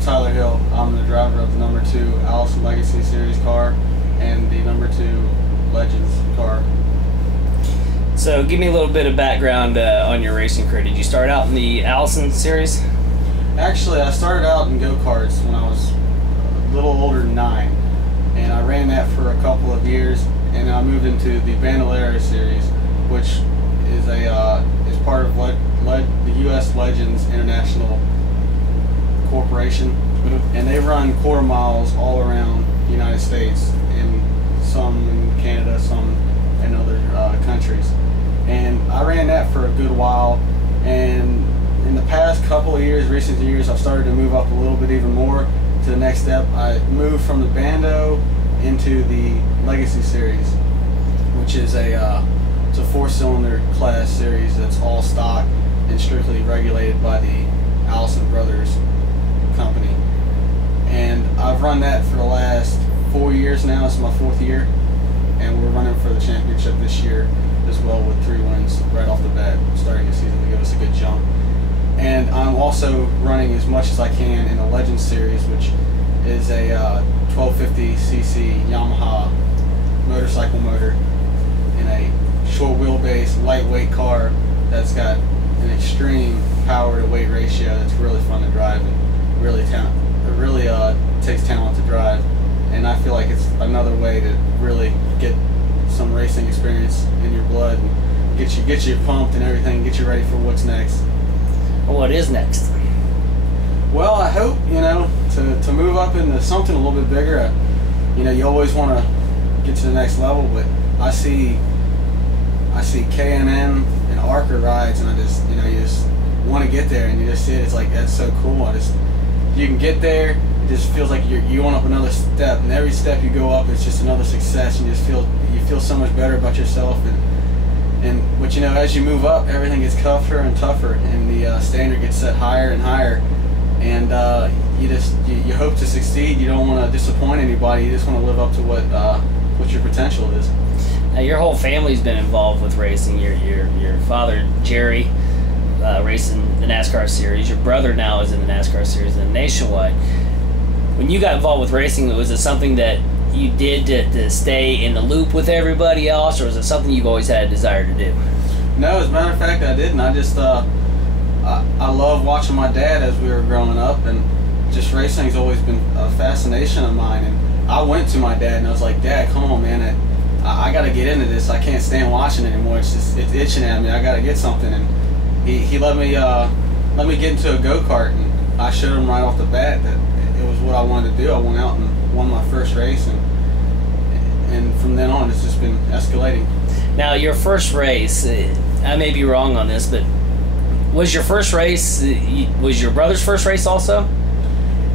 I'm Tyler Hill. I'm the driver of the #2 Allison Legacy Series car and the #2 Legends car. So give me a little bit of background on your racing career. Did you start out in the Allison Series? Actually, I started out in go-karts when I was a little older than 9, and I ran that for a couple of years, and then I moved into the Bandolera Series, which is part of the U.S. Legends International Corporation, and they run quarter miles all around the United States, and some in Canada, some in other countries. And I ran that for a good while, and in the past couple of years, recent years, I've started to move up a little bit even more to the next step. I moved from the Bando into the Legacy Series, which is it's a 4-cylinder class series that's all stock and strictly regulated by the Allison Brothers company. And I've run that for the last 4 years now. It's my 4th year, and we're running for the championship this year as well, with 3 wins right off the bat, starting the season to give us a good jump. And I'm also running as much as I can in the Legends Series, which is a 1250cc Yamaha motorcycle motor in a short wheelbase, lightweight car that's got an extreme power to weight ratio that's really fun to drive, and really takes talent to drive. And I feel like it's another way to really get some racing experience in your blood and get you pumped and everything, get you ready for what's next. Well, what is next? Well, I hope, to move up into something a little bit bigger. You always want to get to the next level, but I see K&N and ARCA rides, and I just, you just want to get there, and you just see it. It's like, that's so cool. You can get there. It just feels like you're going up another step, and every step you go up, it's just another success, and you feel so much better about yourself. But as you move up, everything gets tougher and tougher, and the standard gets set higher and higher. And you hope to succeed. You don't want to disappoint anybody. You just want to live up to what your potential is. Now, your whole family's been involved with racing. Your father, Jerry, racing the NASCAR series. Your brother now is in the NASCAR series and Nationwide. When you got involved with racing, was it something that you did to stay in the loop with everybody else, or was it something you've always had a desire to do? No, as a matter of fact, I didn't. I just I love watching my dad as we were growing up, and just racing's always been a fascination of mine. And I went to my dad and I was like, "Dad, come on, man, I got to get into this. I can't stand watching it anymore. It's itching at me. I got to get something." And he let me get into a go-kart, and I showed him right off the bat that it was what I wanted to do. I went out and won my first race, and from then on, it's just been escalating. Now, your first race, I may be wrong on this, but was your first race, was your brother's first race also?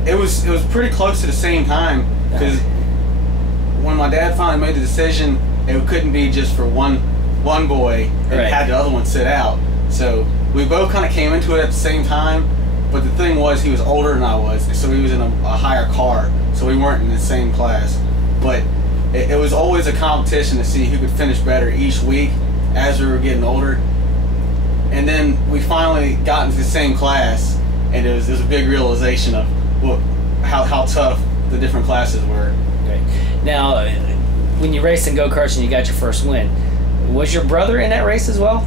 It was pretty close to the same time, because when my dad finally made the decision, it couldn't be just for one boy, and right, had the other one sit out. So we both kind of came into it at the same time, but the thing was, he was older than I was, so he was in a higher car, so we weren't in the same class. But it was always a competition to see who could finish better each week as we were getting older. And then we finally got into the same class, and it was a big realization of how tough the different classes were. Okay. Now, when you raced in go-karts and you got your first win, was your brother in that race as well?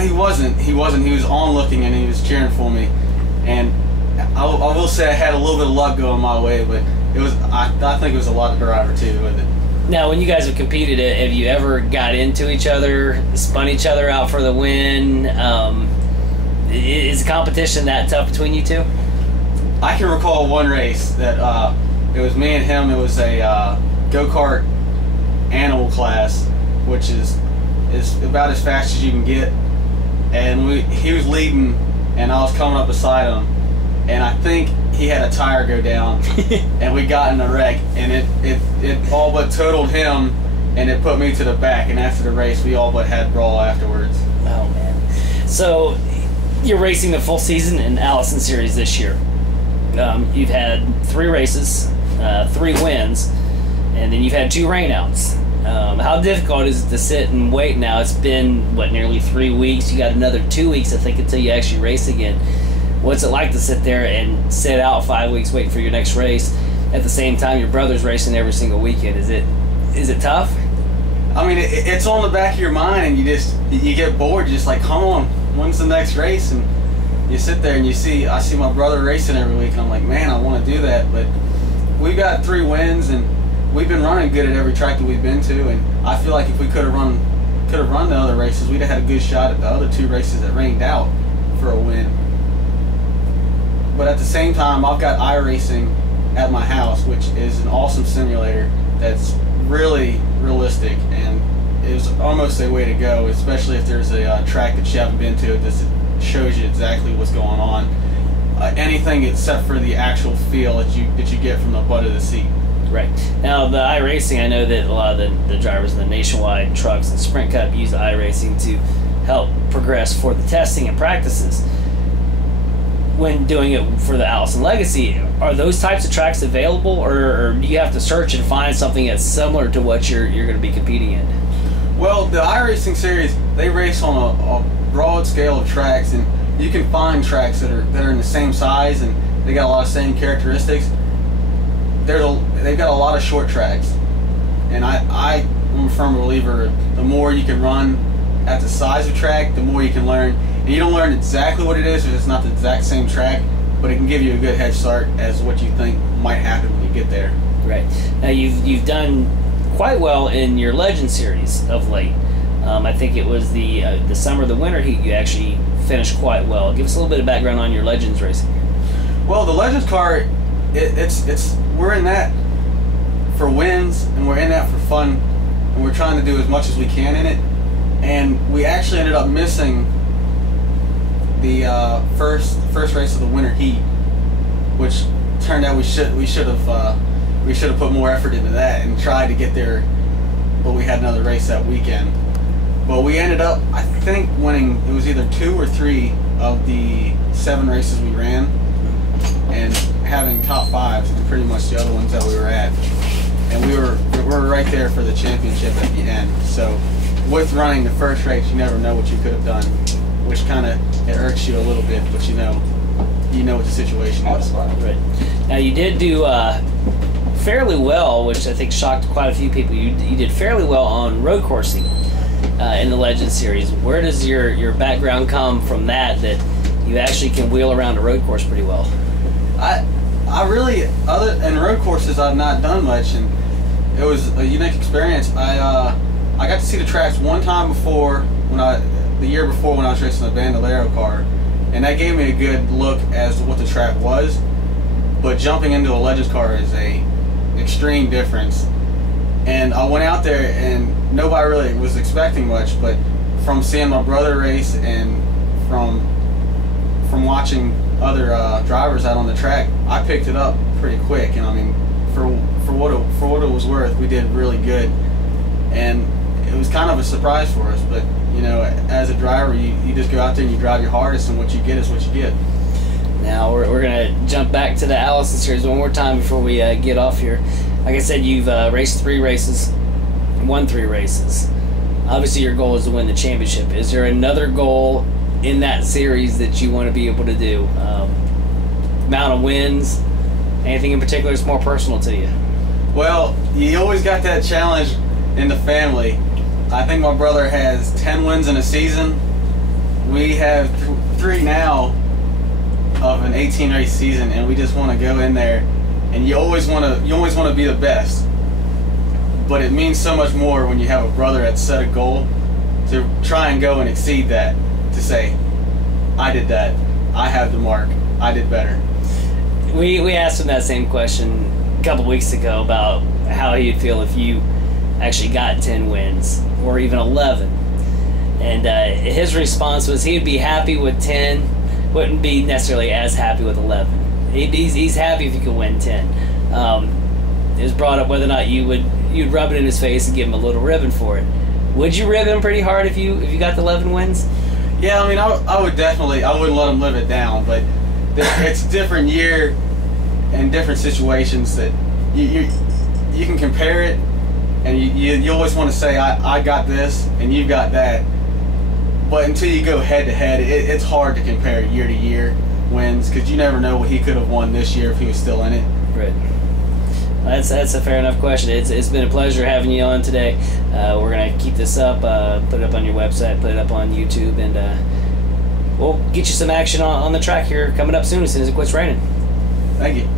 He wasn't. He was onlooking, and he was cheering for me. And I will say I had a little bit of luck going my way, but I think it was a lot of driver too with it. Now, when you guys have competed, have you ever got into each other, spun each other out for the win? Is the competition that tough between you two? I can recall one race that it was me and him. It was a go-kart animal class, which is about as fast as you can get. And he was leading, and I was coming up beside him, and I think he had a tire go down, and we got in a wreck, and it all but totaled him, and it put me to the back. And after the race, we all but had brawl afterwards. Oh man! So you're racing the full season in Allison Series this year. You've had 3 races, 3 wins, and then you've had 2 rainouts. How difficult is it to sit and wait now? It's been, what, nearly 3 weeks? You got another 2 weeks, I think, until you actually race again. What's it like to sit there and sit out 5 weeks waiting for your next race at the same time your brother's racing every single weekend? Is it tough? I mean, it's on the back of your mind, and you get bored. You're just like, come on, when's the next race? And you sit there and I see my brother racing every week, and I'm like, man, I want to do that. But we've got 3 wins, and we've been running good at every track that we've been to. And I feel like if we could have run the other races, we'd have had a good shot at the other 2 races that rained out for a win. But at the same time, I've got iRacing at my house, which is an awesome simulator that's really realistic, and is almost a way to go, especially if there's a track that you haven't been to. It just shows you exactly what's going on. Anything except for the actual feel that you get from the butt of the seat. Right. Now, the iRacing, I know that a lot of the drivers in the Nationwide trucks and Sprint Cup use the iRacing to help progress for the testing and practices. When doing it for the Allison Legacy, are those types of tracks available, or do you have to search and find something that's similar to what you're going to be competing in? Well, the iRacing series, they race on a broad scale of tracks, and you can find tracks that are in the same size and they got a lot of same characteristics. They've got a lot of short tracks, and I'm a firm believer, the more you can run at the size of track, the more you can learn. And you don't learn exactly what it is, because it's not the exact same track, but it can give you a good head start as what you think might happen when you get there. Right. Now, you've done quite well in your Legend Series of late. I think it was the summer, the winter heat, you actually finished quite well. Give us a little bit of background on your Legends racing. Well, the Legends car, we're in that for wins, and we're in that for fun, and we're trying to do as much as we can in it. And we actually ended up missing the first race of the winter heat, which turned out we should have put more effort into that and tried to get there, but we had another race that weekend. But we ended up, I think, winning. It was either 2 or 3 of the 7 races we ran, and having top 5s in pretty much the other ones that we were at. And we were right there for the championship at the end. So with running the first race, you never know what you could have done, which kind of, it irks you a little bit, but you know what the situation is. Right. Now, you did do fairly well, which I think shocked quite a few people. You did fairly well on road coursing in the Legends Series. Where does your background come from that you actually can wheel around a road course pretty well? I really, other than road courses, I've not done much, and it was a unique experience. I got to see the tracks one time before, the year before when I was racing the Bandolero car, and that gave me a good look as to what the track was. But jumping into a Legends car is a extreme difference. And I went out there, and nobody really was expecting much, but from seeing my brother race and from watching other drivers out on the track, I picked it up pretty quick. And I mean, for what it was worth, we did really good, and it was kind of a surprise for us. But as a driver, you just go out there and you drive your hardest, and what you get is what you get. Now we're gonna jump back to the Allison Series one more time before we get off here. Like I said, you've raced 3 races, won 3 races. Obviously, your goal is to win the championship. Is there another goal in that series that you want to be able to do? Amount of wins? Anything in particular that's more personal to you? Well, you always got that challenge in the family. I think my brother has 10 wins in a season. We have 3 now of an 18-race season, and we just want to go in there. And you always want to be the best. But it means so much more when you have a brother that's set a goal to try and go and exceed that. To say, I did that, I have the mark, I did better. We asked him that same question a couple weeks ago about how he'd feel if you actually got 10 wins or even 11. And his response was he'd be happy with 10, wouldn't be necessarily as happy with 11. He's happy if you could win 10. It was brought up whether or not you'd rub it in his face and give him a little ribbon for it. Would you rib him pretty hard if you got the 11 wins? Yeah, I mean, I would definitely. I wouldn't let him live it down, but it's a different year and different situations that you can compare it, and you always want to say I got this and you got that. But until you go head to head, it's hard to compare year to year. wins, because you never know what he could have won this year if he was still in it. Right. That's a fair enough question. It's been a pleasure having you on today. We're gonna keep this up, put it up on your website, put it up on YouTube, and we'll get you some action on the track here coming up soon as it quits raining. Thank you.